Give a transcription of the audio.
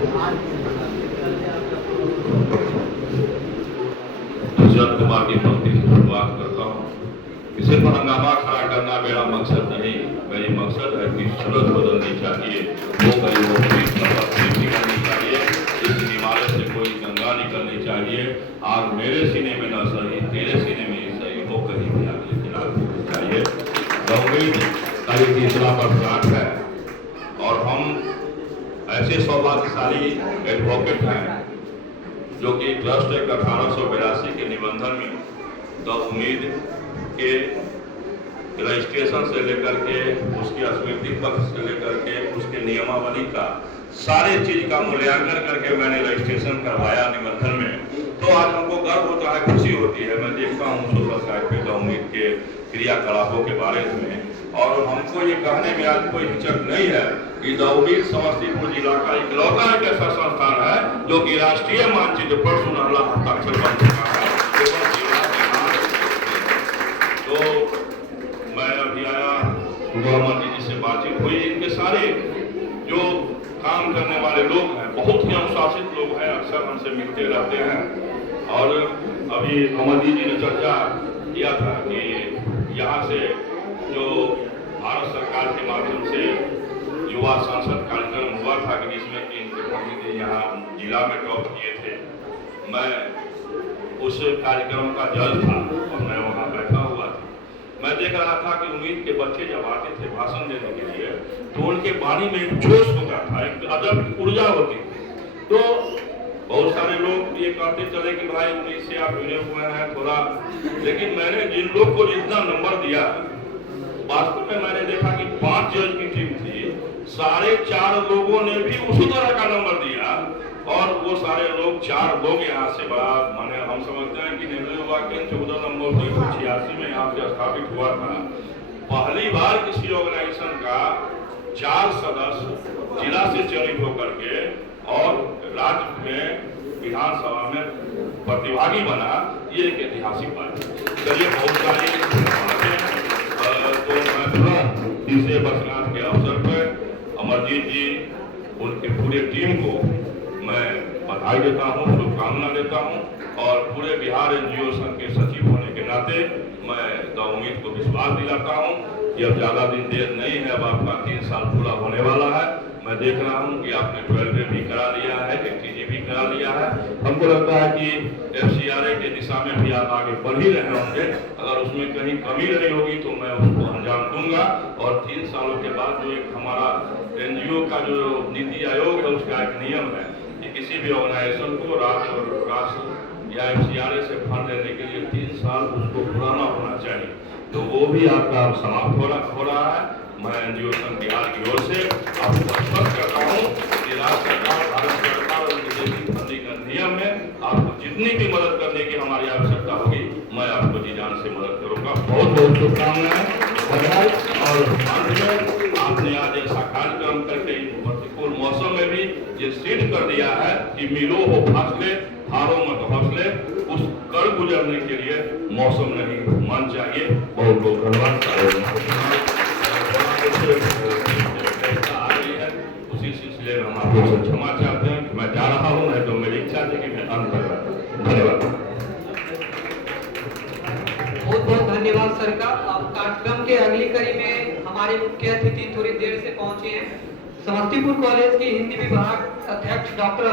तुषार कुमार की पंक्ति से शुरुआत करता हूँ। सिर्फ हंगामा खड़ा करना मेरा मकसद नहीं, मेरी मकसद है कि सूरत बदलनी चाहिए, वो गरीबों की खेती करनी चाहिए, इस हिमालय से कोई गंगा निकलनी चाहिए। आग मेरे सीने में न सही, तेरे सीने में ही सही, वो कहीं भी आग लेकिन आग होनी चाहिए। उम्मीद का ये तीसरा वर्षगांठ है और हम ऐसे सौभाग्यशाली एडवोकेट हैं जो कि ट्रस्ट एक्ट 1882 के निबंधन में द उम्मीद के रजिस्ट्रेशन से लेकर के उसकी स्वीकृति पत्र से लेकर के उसके नियमावली का सारे चीज का मूल्यांकन करके मैंने रजिस्ट्रेशन करवाया निबंधन में। तो आज हमको गर्व होता है, खुशी होती है। मैं देखता हूँ सोशल साइट पे द उम्मीद के क्रियाकलापों के बारे में और हमको ये कहने में आज कोई हिचक नहीं है कि द उम्मीद समस्तीपुर जिला का इकलौता एक ऐसा संस्थान है जो कि राष्ट्रीय मानचित्र पर सुनहरा हस्ताक्षर बन चुका है। तो मैं अभी आया, मोहम्मद जी से बातचीत हुई, इनके सारे जो काम करने वाले लोग हैं बहुत ही अनुशासित लोग हैं, अक्सर हमसे मिलते रहते हैं। और अभी मोहम्मद जी ने चर्चा किया था कि यहाँ से जो भारत सरकार के माध्यम से युवा सांसद कार्यक्रम हुआ था कि जिसमें कि इनके यहाँ जिला में टॉप किए थे, मैं उस कार्यक्रम का जज था और मैं वहाँ बैठा हुआ था। मैं देख रहा था कि उम्मीद के बच्चे जब आते थे भाषण देने के लिए तो उनके वाणी में एक जोश होता था, एक अदब ऊर्जा होती थी। तो बहुत सारे लोग ये कहते चले कि भाई उम्मीद से आप जुड़े हुए हैं थोड़ा, लेकिन मैंने जिन लोग को जितना नंबर दिया, वास्तव में मैंने देखा कि 5 जज की टीम थी, सारे 4 लोगों ने भी उसी तरह का नंबर दिया और वो सारे लोग 4 लोग यहाँ से बड़ा माने हम समझते हैं कि नेहरू युवा केंद्र 14 नंबर 1986 में यहाँ से स्थापित हुआ था। पहली बार किसी ऑर्गेनाइजेशन का 4 सदस्य जिला से चयनित होकर के और राज्य में विधानसभा में प्रतिभागी बना, ये एक ऐतिहासिक बात है। चलिए बहुत सारी तो मैं तुरंत तीसरे वर्षगांठ के अवसर पर अमरजीत जी उनके पूरे टीम को मैं बधाई देता हूँ, शुभकामना देता हूँ और पूरे बिहार एनजीओ संघ के सचिव होने के नाते मैं द उम्मीद को विश्वास दिलाता हूँ कि अब ज्यादा दिन देर नहीं है, अब आपका 3 साल पूरा होने वाला है। मैं देख रहा हूँ कि आपने 12वीं भी करा लिया है, एफटीजी भी करा लिया है। हमको लगता है कि एफसीआरए के दिशा में भी आप आगे बढ़ ही रहे होंगे। अगर उसमें कहीं कमी रही होगी तो मैं उसको अंजाम दूंगा और 3 सालों के बाद जो एक हमारा एनजीओ का जो नीति आयोग है उसका एक नियम है कि किसी भी ऑर्गेनाइजेशन को राज्य और राष्ट्र या एफसीआरए से फंड लेने के लिए 3 साल उसको पुराना होना चाहिए। तो वो भी आपका समाप्त हो रहा है। मैं एनजीओ संघ बिहार की ओर से आपको आश्वस्त करता हूँ कि राज्य सरकार, भारत सरकार और विदेशी फंडिंग नियम में आपको जितनी भी मदद करने की हमारी आवश्यकता होगी मैं आपको जी जान से मदद करूंगा। बहुत बहुत शुभकामनाएं और आपने आज ऐसा कार्यक्रम करके प्रतिकूल मौसम में भी ये सिद्ध कर दिया है कि मिलो हो फासले, हारो मत हौसले, उस कर गुजरने के लिए मौसम नहीं मन चाहिए। बहुत बहुत धन्यवाद। आ रही है उसी सिलसिले में हम आपको क्षमा चाहते हैं कि मैं जा रहा हूँ, नहीं तो मेरी इच्छा थी कि मैं अंत कर रहा था। धन्यवाद। बहुत बहुत धन्यवाद सर का। अब कार्यक्रम के अगली कड़ी में हमारे मुख्य अतिथि थोड़ी देर से पहुंचे हैं। समस्तीपुर कॉलेज के हिंदी विभाग अध्यक्ष डॉक्टर